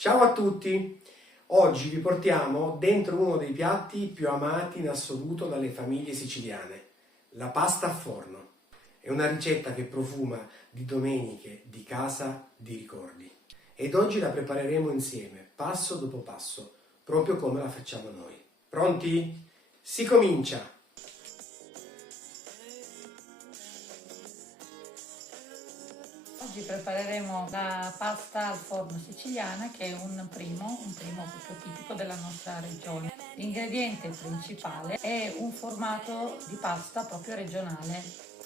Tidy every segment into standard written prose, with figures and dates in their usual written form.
Ciao a tutti! Oggi vi portiamo dentro uno dei piatti più amati in assoluto dalle famiglie siciliane, la pasta a forno. È una ricetta che profuma di domeniche, di casa, di ricordi. Ed oggi la prepareremo insieme, passo dopo passo, proprio come la facciamo noi. Pronti? Si comincia! Oggi prepareremo la pasta al forno siciliana, che è un primo proprio tipico della nostra regione. L'ingrediente principale è un formato di pasta proprio regionale.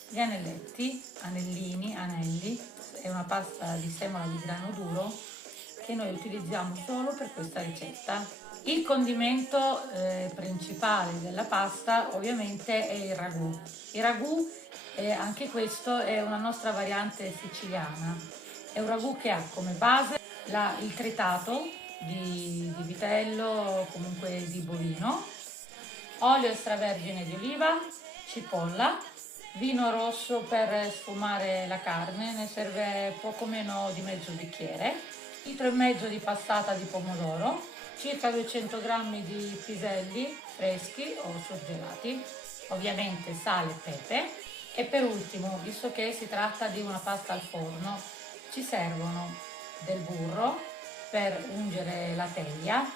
Gli anelletti, anellini, anelli, è una pasta di semola di grano duro che noi utilizziamo solo per questa ricetta. Il condimento principale della pasta ovviamente è il ragù. Il ragù anche questo è una nostra variante siciliana. È un ragù che ha come base il tritato di vitello o comunque di bovino, olio extravergine di oliva, cipolla, vino rosso per sfumare la carne, ne serve poco meno di mezzo bicchiere, litro e mezzo di passata di pomodoro, circa 200 g di piselli freschi o surgelati, ovviamente sale e pepe. E per ultimo, visto che si tratta di una pasta al forno, ci servono del burro per ungere la teglia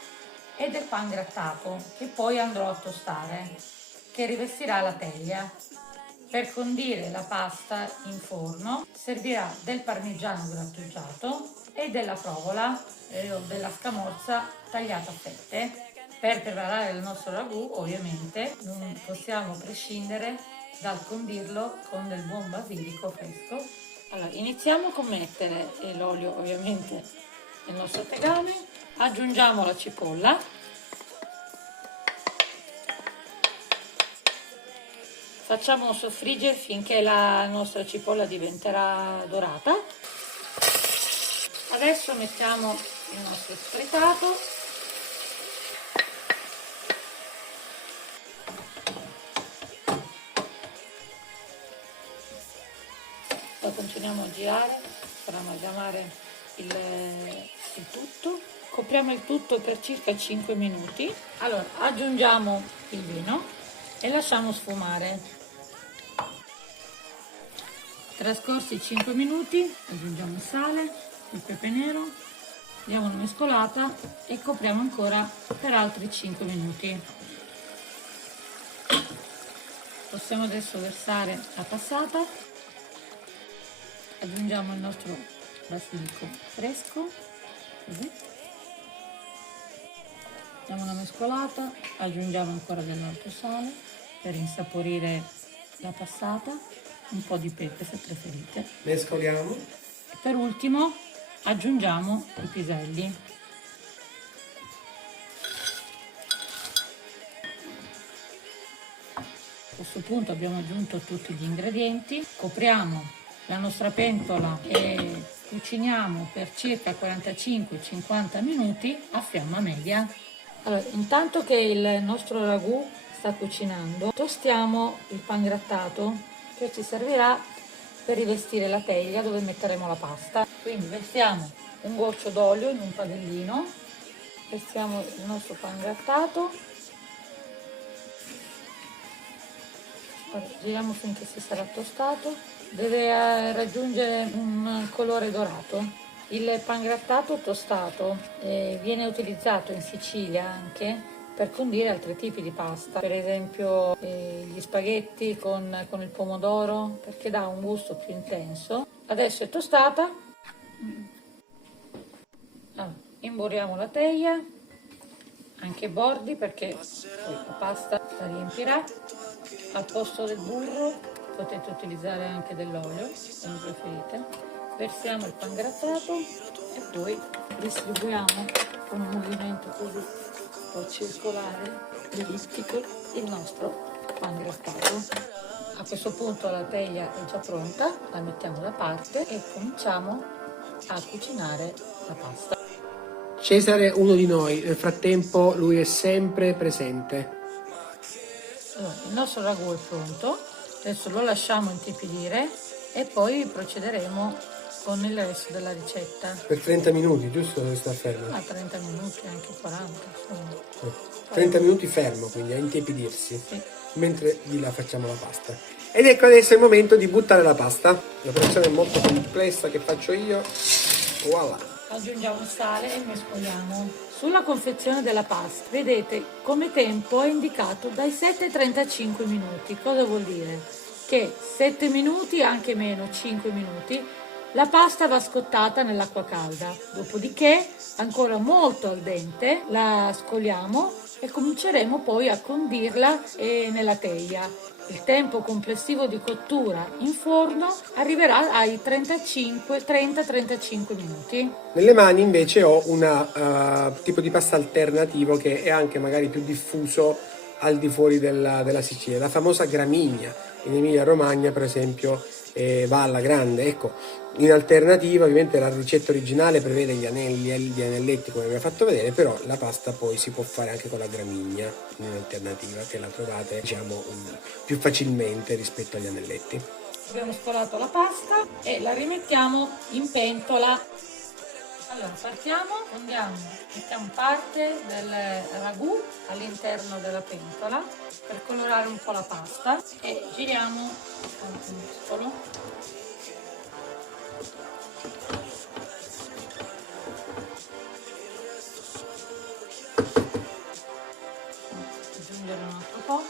e del pan grattato che poi andrò a tostare, che rivestirà la teglia. Per condire la pasta in forno servirà del parmigiano grattugiato e della provola o della scamorza tagliata a fette. Per preparare il nostro ragù ovviamente non possiamo prescindere dal condirlo con del buon basilico fresco. Allora, iniziamo con mettere l'olio ovviamente nel nostro tegame, aggiungiamo la cipolla, facciamo soffriggere finché la nostra cipolla diventerà dorata. Adesso mettiamo il nostro spretato. Poi continuiamo a girare per amalgamare il tutto. Copriamo il tutto per circa 5 minuti. Allora, aggiungiamo il vino e lasciamo sfumare. Trascorsi 5 minuti, aggiungiamo il sale, il pepe nero, diamo una mescolata e copriamo ancora per altri 5 minuti. Possiamo adesso versare la passata. Aggiungiamo il nostro basilico fresco, così. Diamo una mescolata, aggiungiamo ancora dell'altro sale per insaporire la passata, un po' di pepe se preferite. Mescoliamo. E per ultimo aggiungiamo i piselli. A questo punto abbiamo aggiunto tutti gli ingredienti, copriamo la nostra pentola e cuciniamo per circa 45-50 minuti a fiamma media. Allora, intanto che il nostro ragù sta cucinando, tostiamo il pan grattato che ci servirà per rivestire la teglia dove metteremo la pasta. Quindi versiamo un goccio d'olio in un padellino, versiamo il nostro pan grattato, giriamo finché si sarà tostato. Deve raggiungere un colore dorato. Il pan grattato tostato viene utilizzato in Sicilia anche per condire altri tipi di pasta, per esempio gli spaghetti con il pomodoro, perché dà un gusto più intenso. Adesso è tostata. Allora, imburiamo la teglia, anche i bordi, perché poi la pasta la riempirà. Al posto del burro potete utilizzare anche dell'olio, se non preferite. Versiamo il pan grattato e poi distribuiamo con un movimento così un po' circolare, ellittico, il nostro pan grattato. A questo punto la teglia è già pronta, la mettiamo da parte e cominciamo a cucinare la pasta. Cesare, uno di noi, nel frattempo lui è sempre presente. Allora, il nostro ragù è pronto, adesso lo lasciamo intiepidire e poi procederemo con il resto della ricetta. Per 30 minuti, giusto? Deve stare fermo. Ma 30 minuti, anche 40, insomma. 30 minuti fermo, quindi a intiepidirsi, Sì. mentre di là facciamo la pasta. Ed ecco adesso è il momento di buttare la pasta. L'operazione è molto complessa che faccio io. Voilà. Aggiungiamo il sale e mescoliamo. Sulla confezione della pasta, vedete come tempo è indicato dai 7 ai 35 minuti. Cosa vuol dire? Che 7 minuti, anche meno, 5 minuti, la pasta va scottata nell'acqua calda. Dopodiché, ancora molto al dente, la scoliamo e cominceremo poi a condirla nella teglia. Il tempo complessivo di cottura in forno arriverà ai 30-35 minuti. Nelle mani invece ho un tipo di pasta alternativo che è anche magari più diffuso al di fuori della Sicilia, la famosa gramigna. In Emilia Romagna per esempio va alla grande. Ecco, in alternativa ovviamente la ricetta originale prevede gli anelletti come vi ho fatto vedere, però la pasta poi si può fare anche con la gramigna in alternativa, che la trovate diciamo più facilmente rispetto agli anelletti. Abbiamo scolato la pasta e la rimettiamo in pentola. Allora partiamo, mettiamo parte del ragù all'interno della pentola per colorare un po' la pasta e giriamo con il muscolo. Aggiungere un altro po'.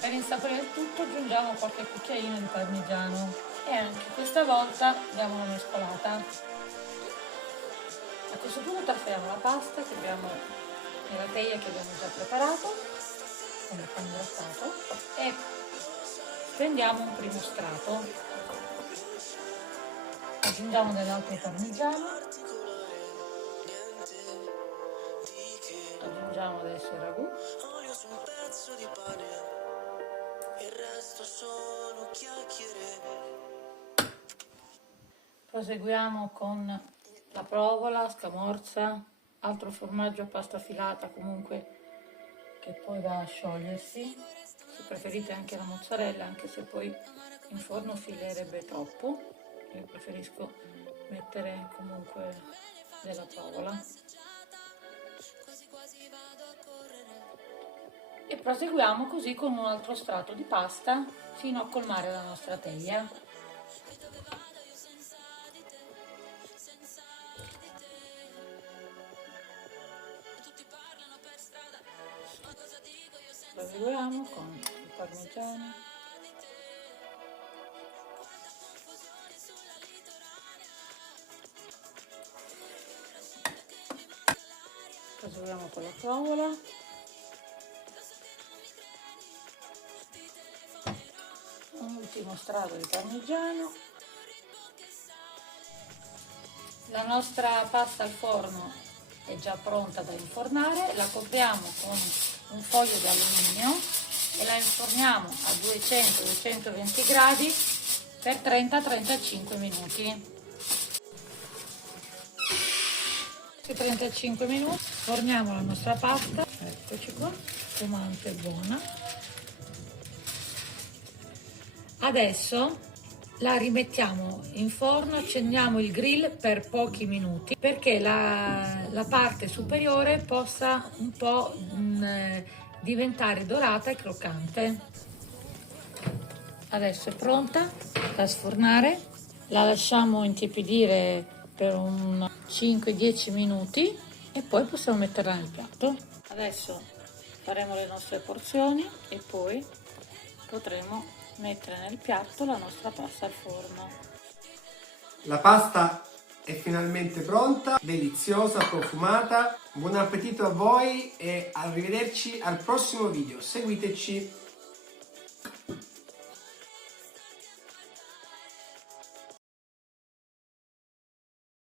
Per insaporire il tutto aggiungiamo qualche cucchiaino di parmigiano e anche questa volta diamo una mescolata. A questo punto trasferiamo la pasta che abbiamo nella teglia che abbiamo già preparato con il pan grattato e prendiamo un primo strato, aggiungiamo dell'altro parmigiano, aggiungiamo adesso il ragù, proseguiamo con la provola, scamorza, altro formaggio a pasta filata comunque che poi va a sciogliersi. Se preferite anche la mozzarella, anche se poi in forno filerebbe troppo, io preferisco mettere comunque della provola. E proseguiamo così con un altro strato di pasta fino a colmare la nostra teglia. Proseguiamo con il parmigiano, proseguiamo con la provola, un ultimo strato di parmigiano. La nostra pasta al forno è già pronta da infornare, la copriamo con un foglio di alluminio e la inforniamo a 200-220 gradi per 30-35 minuti. 35 minuti forniamo la nostra pasta, eccoci qua, spumante e buona. Adesso la rimettiamo in forno, accendiamo il grill per pochi minuti perché la parte superiore possa un po' diventare dorata e croccante. Adesso è pronta da sfornare, la lasciamo intiepidire per un 5-10 minuti e poi possiamo metterla nel piatto. Adesso faremo le nostre porzioni e poi potremo mettere nel piatto la nostra pasta al forno. La pasta è finalmente pronta, deliziosa, profumata. Buon appetito a voi e arrivederci al prossimo video. Seguiteci.